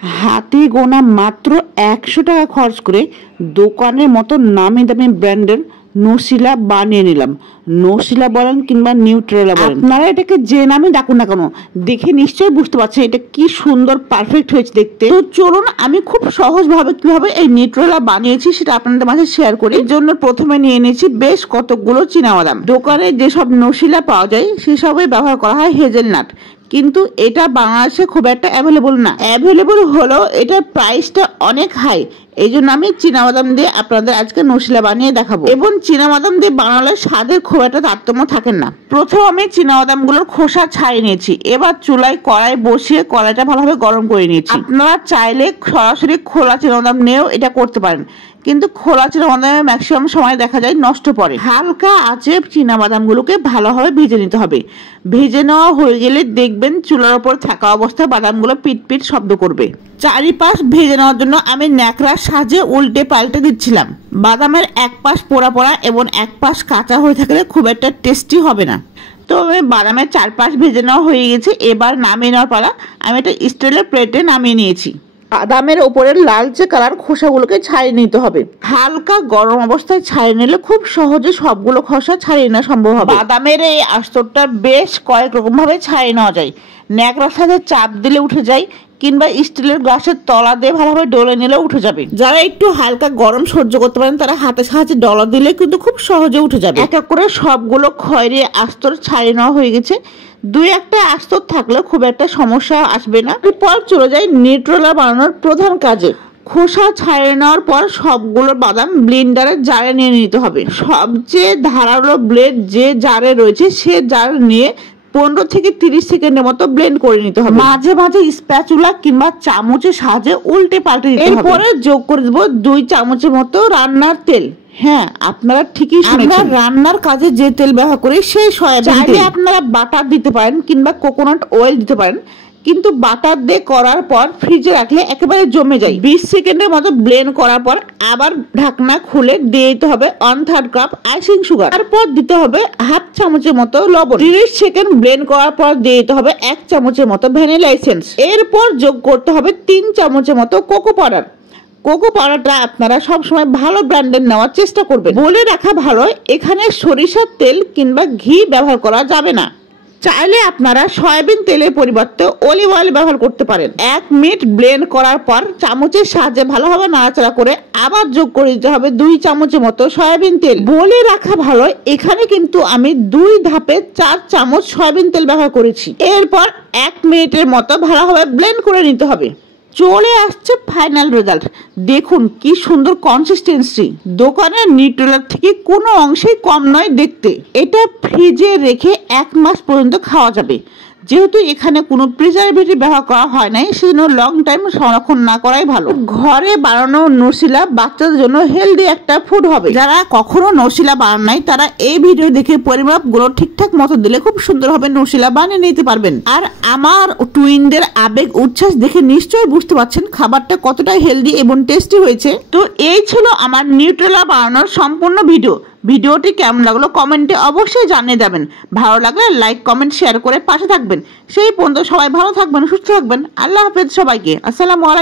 হাতে গোনা মাত্র 100 টাকা খরচ করে দোকানের মতো নামি দামি ব্র্যান্ডের নশিলা বানিয়ে নিলাম। নশিলা বলেন কিংবা নিউট্রেলা বলেন, আপনারা এটাকে যে নামে ডাকুন না কেন, দেখে নিশ্চয়ই বুঝতে পারছেন এটা কি সুন্দর পারফেক্ট হয়েছে দেখতে। তো চলুন আমি খুব সহজভাবে কিভাবে এই নিউট্রেলা বানিয়েছি সেটা আপনাদের মাঝে শেয়ার করি। এর জন্য প্রথমে নিয়ে নিয়েছি বেশ কতগুলো চীনাবাদাম। দোকানে যেসব নশিলা পাওয়া যায় সেসবই ব্যবহার করা হয় হেজেলনাট, কিন্তু এটা বাংলাদেশে খুব একটা অ্যাভেলেবল না। অ্যাভেলেবল হলেও এটার প্রাইসটা অনেক হাই, এই জন্য আমি চীনাবাদাম দিয়ে আপনাদের আজকে নশিলা বানিয়ে দেখাবো। এবং চীনাবাদাম দিয়ে বানালে স্বাদের খুব একটা তারতম্য থাকে না। প্রথম আমি চীনাবাদামগুলোর খোসা ছাড়িয়ে নিয়েছি। এবার চুলায় কড়াই বসিয়ে কড়াইটা ভালোভাবে গরম করে নিয়েছি। আপনারা চাইলে সরাসরি খোলা চীনাবাদাম নিয়েও এটা করতে পারেন, কিন্তু খোলা চীনাবাদামে ম্যাক্সিমাম সময় দেখা যায় নষ্ট পড়ে। হালকা আঁচে চীনাবাদামগুলোকে ভালোভাবে ভেজে নিতে হবে। ভেজে নেওয়া হয়ে গেলে দেখবেন চুলার উপর থাকা অবস্থায় বাদামগুলো পিট শব্দ করবে। চারিপাশ ভেজে নেওয়ার জন্য আমি ন্যাকড়ার সাহায্যে উল্টে পাল্টে দিচ্ছিলাম। বাদামের এক পাশ পোড়া পোড়া এবং এক পাশ কাঁচা হয়ে থাকলে খুব একটা টেস্টি হবে না। তো আমি বাদামের চারপাশ ভেজে নেওয়া হয়ে গেছে। এবার নামিয়ে নেওয়ার পালা। আমি একটা স্টিলের প্লেটে নামিয়ে নিয়েছি। বাদামের উপরের লালচে কালার খোসাগুলোকে ছাড়িয়ে নিতে হবে। হালকা গরম অবস্থায় ছাড়িয়ে নিলে খুব সহজে সবগুলো খোসা ছাড়িয়ে নেওয়া সম্ভব হবে। বাদামের এই আস্তরটা বেশ কয়েক রকম ভাবে ছাড়িয়ে নেওয়া যায়। ন্যাকড়ার সাথে চাপ দিলে উঠে যায়, কিংবা স্টিলের গ্লাসের তলা দিয়ে ভালোভাবে ডলে নিলে উঠে যাবে। যারা একটু হালকা গরম সহ্য করতে পারেন তারা হাতের সাহায্যে ডলা দিলে কিন্তু খুব সহজে উঠে যাবে। এক এক করে সবগুলো খয়েরি আস্তর ছাড়িয়ে নেওয়া হয়ে গেছে। দুই একটা আস্তর থাকলে খুব একটা সমস্যা আসবে না। এরপর চলে যাই নিউট্রেলা বানানোর প্রধান কাজে। খোসা ছাড়িয়ে নেওয়ার পর সবগুলো বাদাম ব্লেন্ডারের জারে নিয়ে নিতে হবে। সবচেয়ে ধারালো ব্লেড যে জারে রয়েছে সে জার নিয়ে 15 থেকে 30 সেকেন্ডের মতো ব্লেন্ড করে নিতে হবে। মাঝে মাঝে স্প্যাচুলা কিংবা চামচের সাহায্যে উল্টে পাল্টে দিতে হবে। এরপরে যোগ করে দেব 2 চামচের মতো রান্নার তেল। হ্যাঁ, আপনারা ঠিকই শুনেছেন, রান্নার কাজে যে তেল ব্যবহার করি সেই সয়াবিন তেল। আপনারা বাটার দিতে পারেন কিংবা কোকোনাট অয়েল দিতে পারেন, কিন্তু বাটার দিয়ে করার পর ফ্রিজে রাখলে একেবারে জমে যায়। 20 সেকেন্ডের মতো ব্লেন্ড করার পর আবার ঢাকনা খুলে দিয়ে দিতে হবে 1/3 কাপ আইসিং সুগার। তারপর দিতে হবে 1/2 চামচের মতো লবণ। 30 সেকেন্ড ব্লেন্ড করার পর দিয়ে দিতে হবে 1 চামচের মতো ভ্যানিলা এসেন্স। এরপর যোগ করতে হবে 3 চামচের মতো কোকো পাউডার। কোকো পাউডারটা আপনারা সবসময় ভালো ব্র্যান্ডের নেওয়ার চেষ্টা করবেন। বলে রাখা ভালো, এখানে সরিষার তেল কিংবা ঘি ব্যবহার করা যাবে না। চাইলে আপনারা সয়াবিন তেলের পরিবর্তে অলিভ অয়েল ব্যবহার করতে পারেন। 1 মিনিট ব্লেন্ড করার পর চামচের সাহায্যে ভালোভাবে নাড়াচাড়া করে আবার যোগ করে দিতে হবে 2 চামচের মতো সয়াবিন তেল। বলে রাখা ভালো, এখানে কিন্তু আমি 2 ধাপে 4 চামচ সয়াবিন তেল ব্যবহার করেছি। এরপর 1 মিনিটের মতো ভালোভাবে ব্লেন্ড করে নিতে হবে। চলে আসছে ফাইনাল রেজাল্ট। দেখুন কি সুন্দর কনসিস্টেন্সি। দোকানের নিউট্রেলার থেকে কোনো অংশেই কম নয় দেখতে। এটা ফ্রিজে রেখে 1 মাস পর্যন্ত খাওয়া যাবে। যেহেতু এখানে কোনো প্রিজারভেটিভ ব্যবহার করা হয় নাই, সেজন্য লং টাইম সংরক্ষণ না করাই ভালো। ঘরে বানানো নশিলা বাচ্চাদের জন্য হেলদি একটা ফুড হবে। যারা কখনো নশিলা বানান নাই তারা এই ভিডিও দেখে পরিমাপগুলো ঠিকঠাক মতো দিলে খুব সুন্দরভাবে নশিলা বানিয়ে নিতে পারবেন। আর আমার টুইনদের আবেগ উচ্ছ্বাস দেখে নিশ্চয়ই বুঝতে পারছেন খাবারটা কতটা হেলদি এবং টেস্টি হয়েছে। তো এই ছিল আমার নিউট্রেলা বানানোর সম্পূর্ণ ভিডিও। ভিডিওটি কেমন লাগলো কমেন্টে অবশ্যই জানিয়ে দেবেন। ভালো লাগলে লাইক কমেন্ট শেয়ার করে পাশে থাকবেন। সেই পর্যন্ত সবাই ভালো থাকবেন, সুস্থ থাকবেন। আল্লাহ হাফেজ সবাইকে। আসসালামু আলাইকুম।